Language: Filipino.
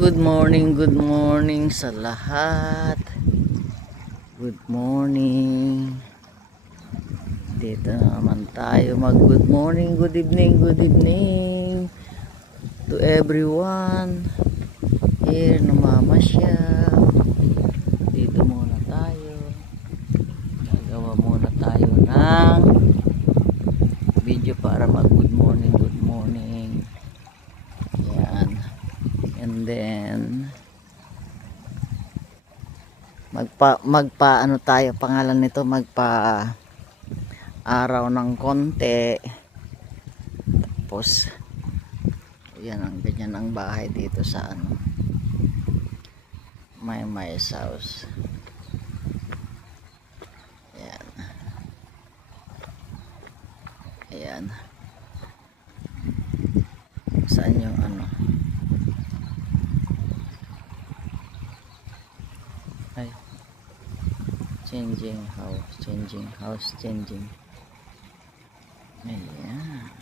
Good morning sa lahat. Good morning. Dito naman tayo good morning, good evening to everyone here namamasyal. Dito muna tayo. Gagawa muna tayo ng video para good morning. Yan. And then magpa ano tayo pangalan nito, magpa araw ng konti. Tapos yan ang ganyan ang bahay dito sa ano my house. Ayan. Saan yung ano? Ay. Changing house. Ayan.